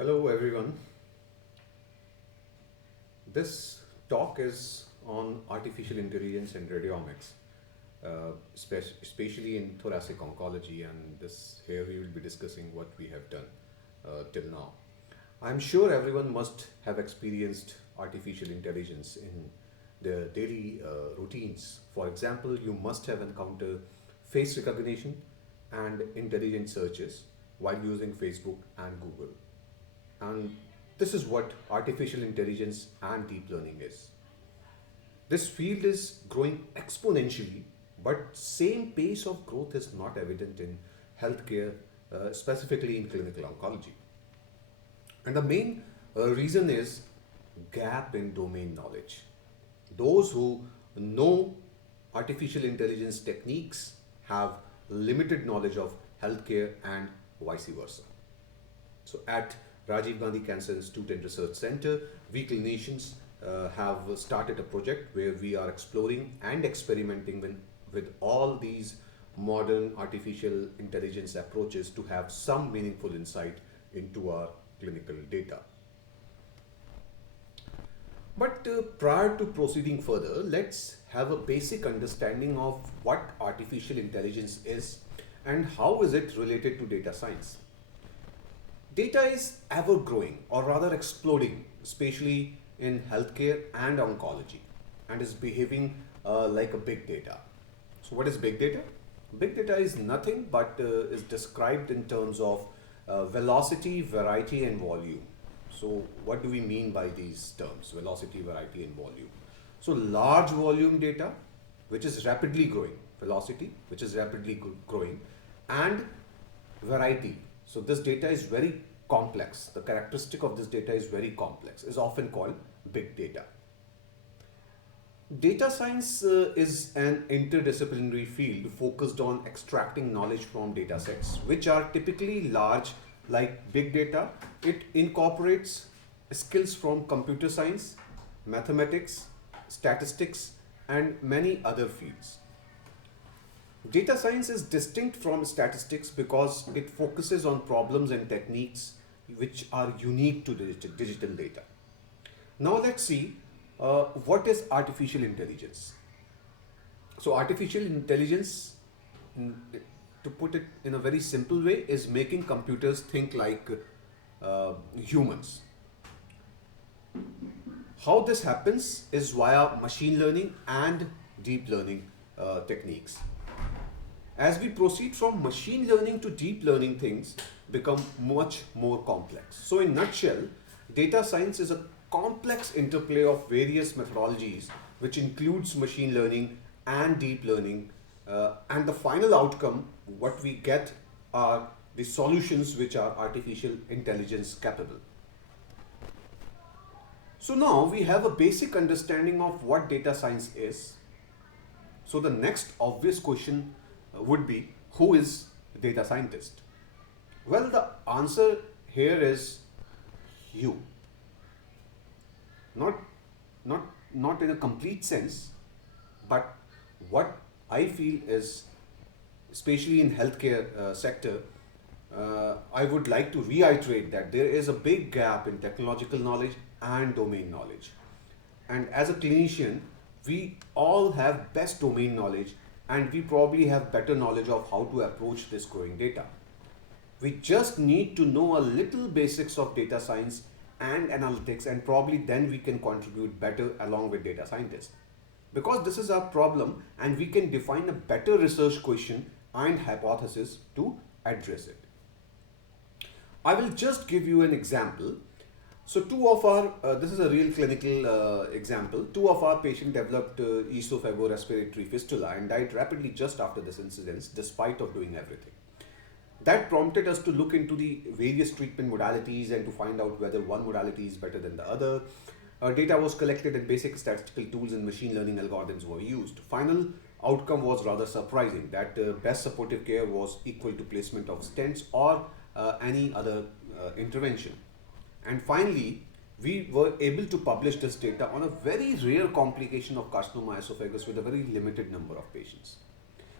Hello everyone. This talk is on artificial intelligence and radiomics, especially in thoracic oncology, and this here we will be discussing what we have done till now. I'm sure everyone must have experienced artificial intelligence in their daily routines. For example, you must have encountered face recognition and intelligent searches while using Facebook and Google. And this is what artificial intelligence and deep learning is. This field is growing exponentially, but same pace of growth is not evident in healthcare, specifically in clinical oncology. And the main reason is gap in domain knowledge. Those who know artificial intelligence techniques have limited knowledge of healthcare and vice versa. So at Rajiv Gandhi Cancer Institute and Research Center, we clinicians have started a project where we are exploring and experimenting with all these modern artificial intelligence approaches to have some meaningful insight into our clinical data. But prior to proceeding further, let's have a basic understanding of what artificial intelligence is and how is it related to data science. Data is ever growing or rather exploding, especially in healthcare and oncology, and is behaving like a big data. So, what is big data? Big data is nothing but is described in terms of velocity, variety, and volume. So, what do we mean by these terms? Velocity, variety, and volume. So, large volume data, which is rapidly growing, velocity, which is rapidly growing, and variety. So this data is very complex. The characteristic of this data is very complex, is often called big data. Data science is an interdisciplinary field focused on extracting knowledge from data sets, which are typically large, like big data. It incorporates skills from computer science, mathematics, statistics, and many other fields. Data science is distinct from statistics because it focuses on problems and techniques which are unique to digital data. Now let's see what is artificial intelligence. So artificial intelligence, to put it in a very simple way, is making computers think like humans. How this happens is via machine learning and deep learning techniques. As we proceed from machine learning to deep learning, things become much more complex. So in nutshell, data science is a complex interplay of various methodologies which includes machine learning and deep learning, and the final outcome, what we get are the solutions which are artificial intelligence capable. So now we have a basic understanding of what data science is. So the next obvious question would be, who is a data scientist? Well, the answer here is you. Not, not in a complete sense, but what I feel is, especially in healthcare sector, I would like to reiterate that there is a big gap in technological knowledge and domain knowledge. And as a clinician, we all have best domain knowledge and we probably have better knowledge of how to approach this growing data. We just need to know a little basics of data science and analytics, and probably then we can contribute better along with data scientists. Because this is our problem and we can define a better research question and hypothesis to address it. I will just give you an example. So this is a real clinical example. Two of our patients developed esophago-respiratory fistula and died rapidly just after this incident, despite of doing everything. That prompted us to look into the various treatment modalities and to find out whether one modality is better than the other. Data was collected and basic statistical tools and machine learning algorithms were used. Final outcome was rather surprising, that best supportive care was equal to placement of stents or any other intervention. And finally, we were able to publish this data on a very rare complication of carcinoma esophagus with a very limited number of patients.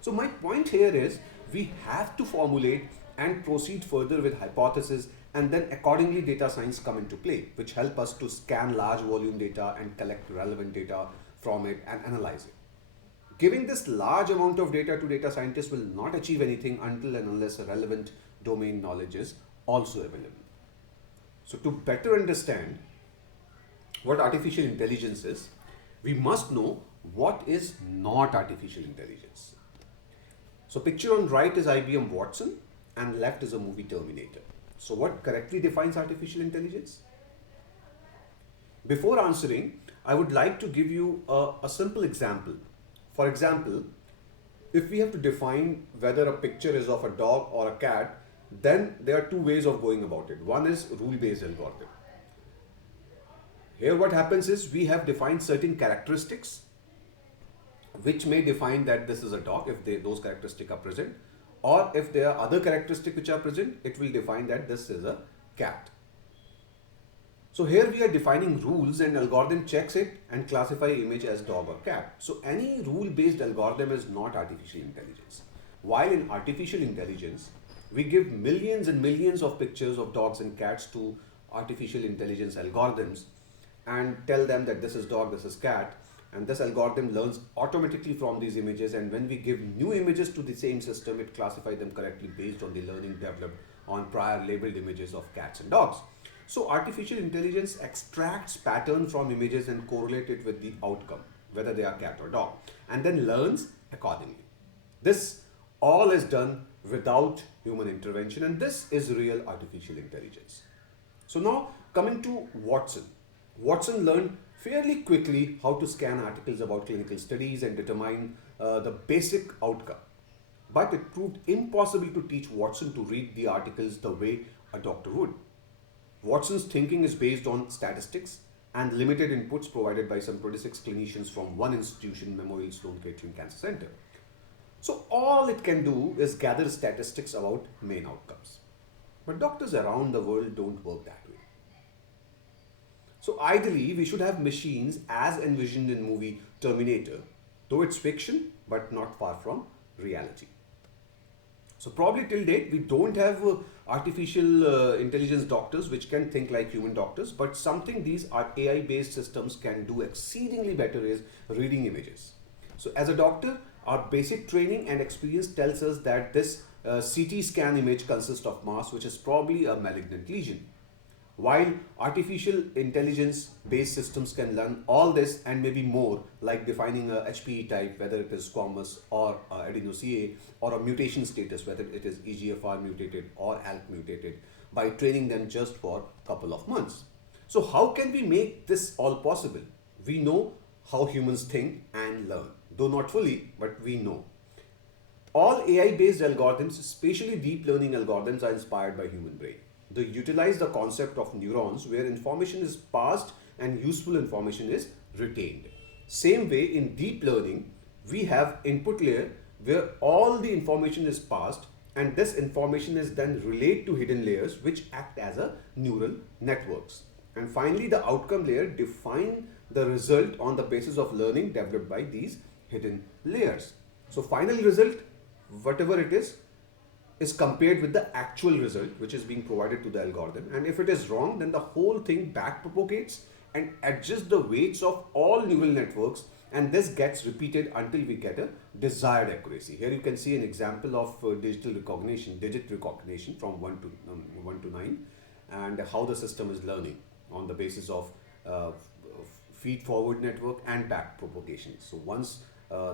So my point here is, we have to formulate and proceed further with hypothesis, and then accordingly data science come into play, which help us to scan large volume data and collect relevant data from it and analyze it. Giving this large amount of data to data scientists will not achieve anything until and unless a relevant domain knowledge is also available. So to better understand what artificial intelligence is, we must know what is not artificial intelligence. So picture on right is IBM Watson and left is a movie Terminator. So what correctly defines artificial intelligence? Before answering, I would like to give you a simple example. For example, if we have to define whether a picture is of a dog or a cat, then there are two ways of going about it. One is rule-based algorithm. Here what happens is we have defined certain characteristics which may define that this is a dog if those characteristics are present, or if there are other characteristics which are present, it will define that this is a cat. So here we are defining rules and algorithm checks it and classify image as dog or cat. So any rule-based algorithm is not artificial intelligence. While in artificial intelligence, we give millions and millions of pictures of dogs and cats to artificial intelligence algorithms and tell them that this is dog, this is cat, and this algorithm learns automatically from these images, and when we give new images to the same system, it classifies them correctly based on the learning developed on prior labeled images of cats and dogs. So artificial intelligence extracts pattern from images and correlate it with the outcome, whether they are cat or dog, and then learns accordingly. This all is done without human intervention, and this is real artificial intelligence. So now coming to Watson. Watson learned fairly quickly how to scan articles about clinical studies and determine the basic outcome. But it proved impossible to teach Watson to read the articles the way a doctor would. Watson's thinking is based on statistics and limited inputs provided by some 26 clinicians from one institution, Memorial Sloan Kettering Cancer Center. So all it can do is gather statistics about main outcomes. But doctors around the world don't work that way. So ideally, we should have machines as envisioned in movie Terminator, though it's fiction, but not far from reality. So probably till date, we don't have artificial intelligence doctors which can think like human doctors, but something these AI-based systems can do exceedingly better is reading images. So as a doctor, our basic training and experience tells us that this CT scan image consists of mass, which is probably a malignant lesion. While artificial intelligence based systems can learn all this and maybe more, like defining a HPE type, whether it is squamous or adeno-CA, or a mutation status, whether it is EGFR mutated or ALK mutated, by training them just for a couple of months. So how can we make this all possible? We know how humans think and learn, though not fully, but we know. All AI-based algorithms, especially deep learning algorithms, are inspired by human brain. They utilize the concept of neurons where information is passed and useful information is retained. Same way in deep learning, we have input layer where all the information is passed and this information is then relayed to hidden layers which act as a neural networks. And finally, the outcome layer define the result on the basis of learning developed by these hidden layers. So final result, whatever it is compared with the actual result which is being provided to the algorithm, and if it is wrong, then the whole thing back propagates and adjusts the weights of all neural networks, and this gets repeated until we get a desired accuracy. Here you can see an example of digit recognition from 1 to 9, and how the system is learning on the basis of feed forward network and back propagation. So once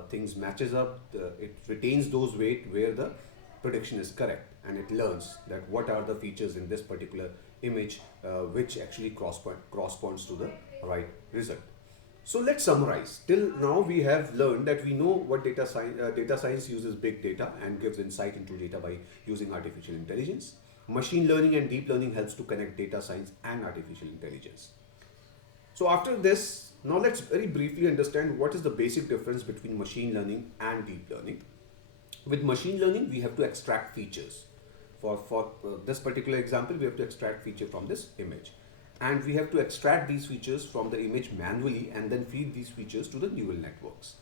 things matches up, it retains those weight where the prediction is correct, and it learns that what are the features in this particular image which actually corresponds to the right result. So let's summarize. Till now we have learned that we know what data science uses big data and gives insight into data by using artificial intelligence. Machine learning and deep learning helps to connect data science and artificial intelligence. So after this, now let's very briefly understand what is the basic difference between machine learning and deep learning. With machine learning, we have to extract features. For this particular example, we have to extract feature from this image. And we have to extract these features from the image manually and then feed these features to the neural networks.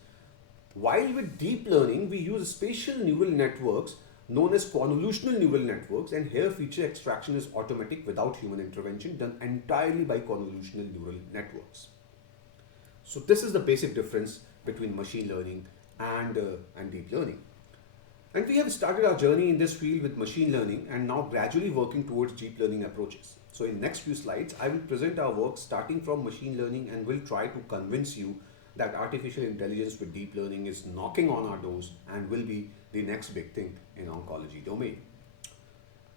While with deep learning, we use spatial neural networks known as convolutional neural networks, and here feature extraction is automatic without human intervention, done entirely by convolutional neural networks. So this is the basic difference between machine learning and deep learning. And we have started our journey in this field with machine learning and now gradually working towards deep learning approaches. So in next few slides, I will present our work starting from machine learning and will try to convince you that artificial intelligence with deep learning is knocking on our doors and will be the next big thing in oncology domain.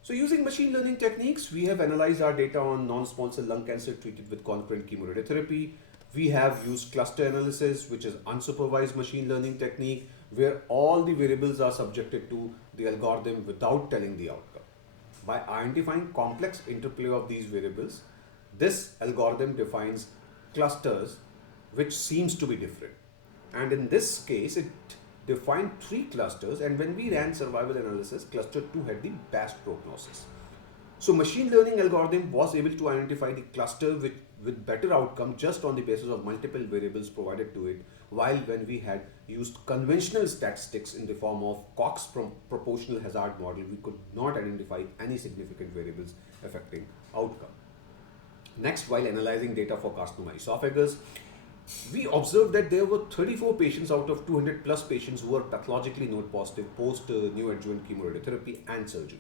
So using machine learning techniques, we have analyzed our data on non-small cell lung cancer treated with concurrent chemoradiotherapy. We have used cluster analysis, which is unsupervised machine learning technique, where all the variables are subjected to the algorithm without telling the outcome. By identifying complex interplay of these variables, this algorithm defines clusters which seems to be different. And in this case, it defined three clusters, and when we ran survival analysis, cluster 2 had the best prognosis. So machine learning algorithm was able to identify the cluster with better outcome just on the basis of multiple variables provided to it, while when we had used conventional statistics in the form of Cox proportional hazard model, we could not identify any significant variables affecting outcome. Next, while analyzing data for carcinoma esophagus, we observed that there were 34 patients out of 200 plus patients who were pathologically node positive post neoadjuvant chemoradiotherapy and surgery.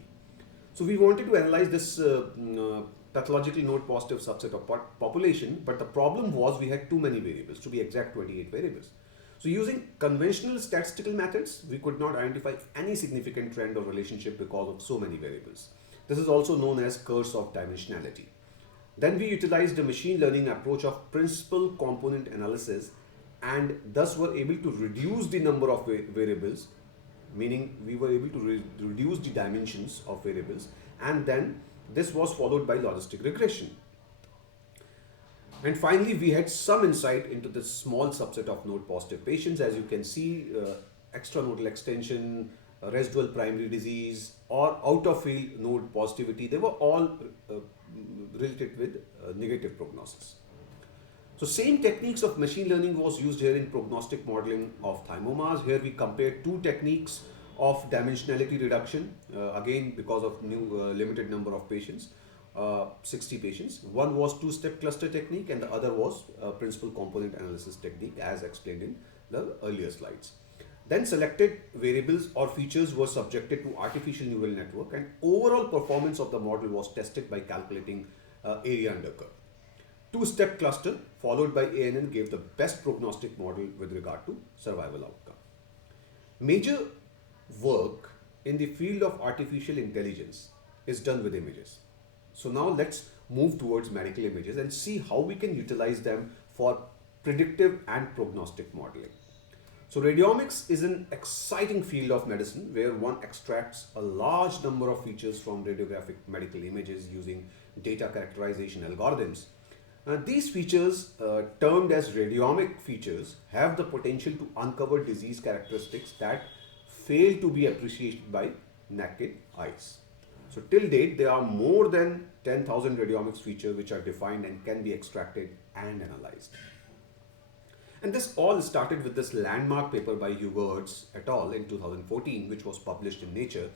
So we wanted to analyze this pathologically node positive subset of population, but the problem was we had too many variables, to be exact 28 variables. So using conventional statistical methods, we could not identify any significant trend or relationship because of so many variables. This is also known as curse of dimensionality. Then we utilized the machine learning approach of principal component analysis and thus were able to reduce the number of variables, meaning we were able to reduce the dimensions of variables, and then this was followed by logistic regression. And finally, we had some insight into this small subset of node positive patients. As you can see, extranodal extension, residual primary disease, or out of field node positivity, they were all related with negative prognosis. So same techniques of machine learning was used here in prognostic modeling of thymomas. Here we compared two techniques of dimensionality reduction, again because of new limited number of patients, 60 patients. One was two-step cluster technique and the other was principal component analysis technique as explained in the earlier slides. Then selected variables or features were subjected to artificial neural network and overall performance of the model was tested by calculating area under curve. Two-step cluster followed by ANN gave the best prognostic model with regard to survival outcome. Major work in the field of artificial intelligence is done with images. So now let's move towards medical images and see how we can utilize them for predictive and prognostic modeling. So radiomics is an exciting field of medicine where one extracts a large number of features from radiographic medical images using data characterization algorithms. These features, termed as radiomic features, have the potential to uncover disease characteristics that fail to be appreciated by naked eyes. So till date, there are more than 10,000 radiomics features which are defined and can be extracted and analyzed. And this all started with this landmark paper by Huberts et al. In 2014, which was published in Nature.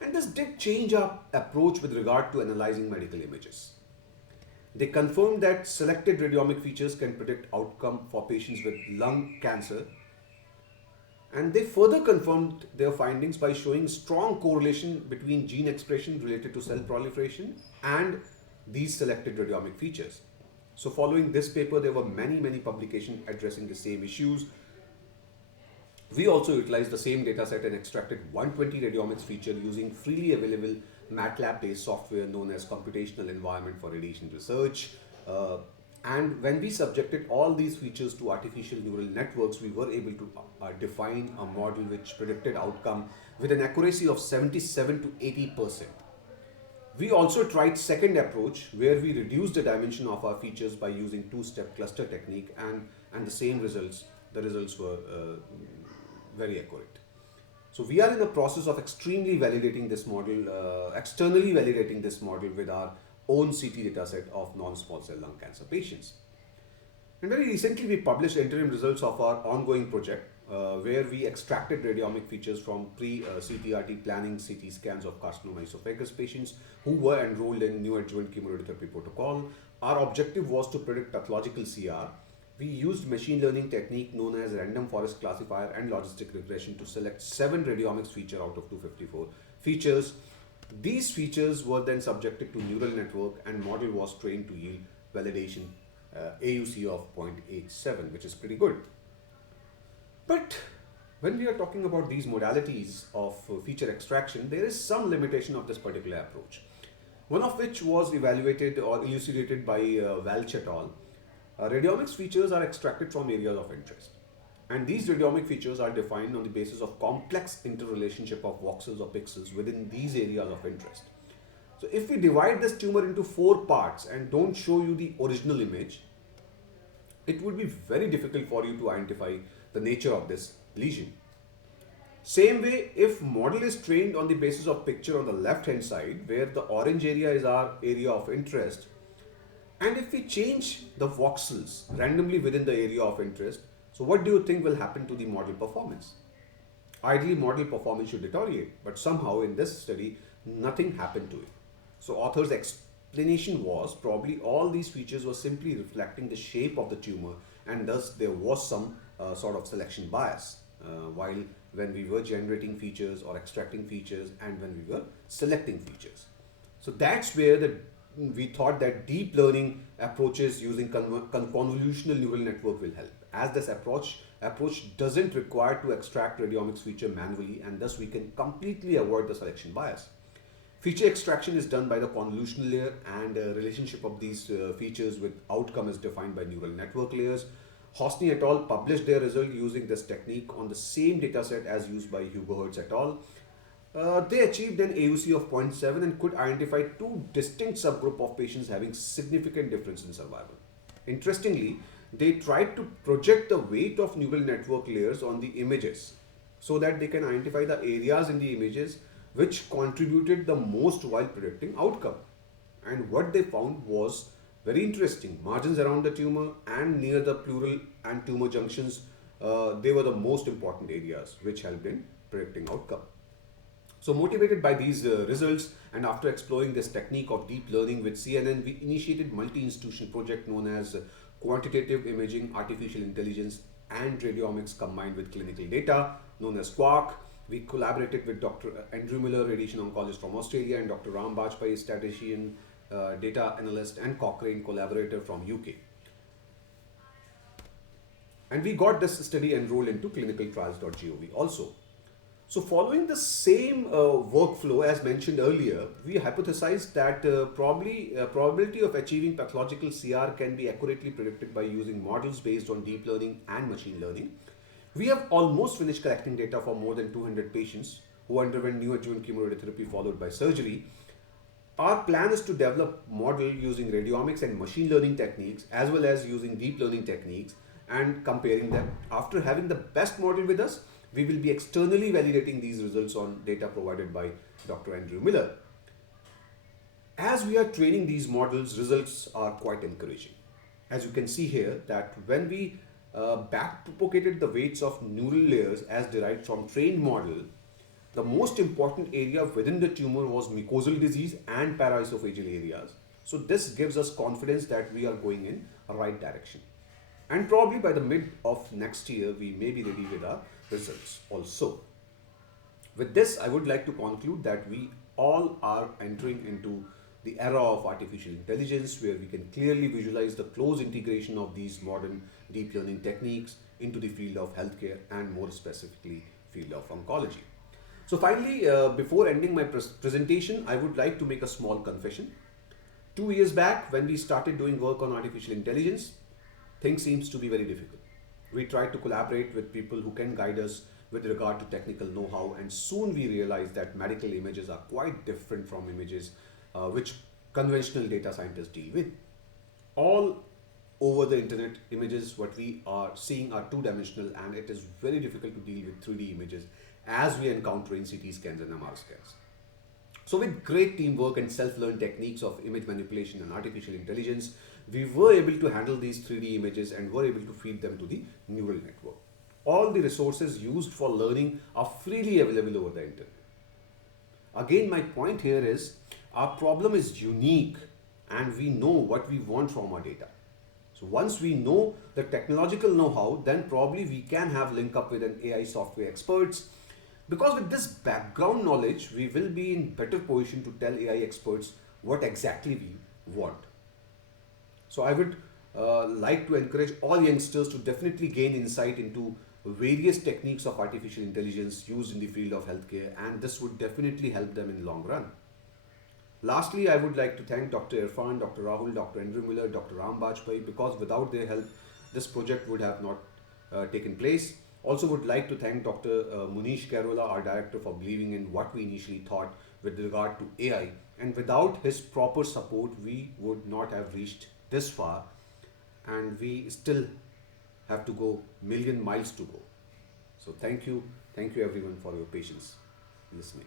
And this did change our approach with regard to analyzing medical images. They confirmed that selected radiomic features can predict outcome for patients with lung cancer. And they further confirmed their findings by showing strong correlation between gene expression related to cell proliferation and these selected radiomic features. So following this paper, there were many publications addressing the same issues. We also utilized the same data set and extracted 120 radiomics feature using freely available MATLAB based software known as Computational Environment for Radiation Research. And when we subjected all these features to artificial neural networks, we were able to define a model which predicted outcome with an accuracy of 77 to 80%. We also tried second approach where we reduced the dimension of our features by using two-step cluster technique and the same results, the results were very accurate. So we are in the process of extremely validating this model, externally validating this model with our own CT dataset of non-small cell lung cancer patients. And very recently we published interim results of our ongoing project where we extracted radiomic features from pre-CTRT planning CT scans of carcinoma esophagus patients who were enrolled in neoadjuvant chemoradiotherapy protocol. Our objective was to predict pathological CR. We used machine learning technique known as random forest classifier and logistic regression to select 7 radiomics feature out of 254 features. These features were then subjected to neural network and model was trained to yield validation AUC of 0.87, which is pretty good. But when we are talking about these modalities of feature extraction, there is some limitation of this particular approach. One of which was evaluated or elucidated by Welch et al. Radiomics features are extracted from areas of interest. And these radiomic features are defined on the basis of complex interrelationship of voxels or pixels within these areas of interest. So if we divide this tumor into 4 parts and don't show you the original image, it would be very difficult for you to identify the nature of this lesion. Same way, if model is trained on the basis of picture on the left hand side, where the orange area is our area of interest, and if we change the voxels randomly within the area of interest, so what do you think will happen to the model performance? Ideally, model performance should deteriorate, but somehow in this study, nothing happened to it. So author's explanation was probably all these features were simply reflecting the shape of the tumor, and thus there was some sort of selection bias while when we were generating features or extracting features and when we were selecting features. So that's where we thought that deep learning approaches using convolutional neural network will help, as this approach doesn't require to extract radiomics feature manually, and thus we can completely avoid the selection bias. Feature extraction is done by the convolutional layer, and relationship of these features with outcome is defined by neural network layers. Hosny et al. Published their result using this technique on the same dataset as used by Hugo Hertz et al. They achieved an AUC of 0.7 and could identify 2 distinct subgroup of patients having significant difference in survival. Interestingly, they tried to project the weight of neural network layers on the images so that they can identify the areas in the images which contributed the most while predicting outcome. And what they found was very interesting. Margins around the tumor and near the pleural and tumor junctions, they were the most important areas which helped in predicting outcome. So motivated by these results and after exploring this technique of deep learning with CNN, we initiated multi-institutional project known as Quantitative Imaging, Artificial Intelligence and Radiomics combined with clinical data known as QUARK. We collaborated with Dr. Andrew Miller, radiation oncologist from Australia, and Dr. Ram Bajpai, statistician, data analyst and Cochrane collaborator from UK. And we got this study enrolled into clinicaltrials.gov also. So following the same workflow as mentioned earlier, we hypothesized that probability of achieving pathological CR can be accurately predicted by using models based on deep learning and machine learning. We have almost finished collecting data for more than 200 patients who underwent neoadjuvant chemoradiotherapy followed by surgery. Our plan is to develop model using radiomics and machine learning techniques as well as using deep learning techniques and comparing them. After having the best model with us, we will be externally validating these results on data provided by Dr. Andrew Miller. As we are training these models, results are quite encouraging. As you can see here that when we backpropagated the weights of neural layers as derived from trained model, the most important area within the tumor was mucosal disease and paraesophageal areas. So this gives us confidence that we are going in a right direction. And probably by the mid of next year, we may be ready with our results also. With this, I would like to conclude that we all are entering into the era of artificial intelligence where we can clearly visualize the close integration of these modern deep learning techniques into the field of healthcare and more specifically field of oncology. So finally, before ending my presentation, I would like to make a small confession. 2 years back, when we started doing work on artificial intelligence, things seems to be very difficult. We tried to collaborate with people who can guide us with regard to technical know-how, and soon we realized that medical images are quite different from images which conventional data scientists deal with. All over the internet, images what we are seeing are two-dimensional, and it is very difficult to deal with 3D images as we encounter in CT scans and MR scans. So with great teamwork and self-learned techniques of image manipulation and artificial intelligence, we were able to handle these 3D images and were able to feed them to the neural network. all the resources used for learning are freely available over the internet. Again, my point here is our problem is unique and we know what we want from our data. So once we know the technological know-how, then probably we can have link up with an AI software experts. Because with this background knowledge, we will be in better position to tell AI experts what exactly we want. So I would like to encourage all youngsters to definitely gain insight into various techniques of artificial intelligence used in the field of healthcare, and this would definitely help them in long run. Lastly, I would like to thank Dr. Irfan, Dr. Rahul, Dr. Andrew Miller, Dr. Ram Bajpai, because without their help, this project would have not taken place. Also would like to thank Dr. Munish Karola, our director, for believing in what we initially thought with regard to AI. And without his proper support, we would not have reached this far, and we still have to go million miles to go. So thank you everyone for your patience listening.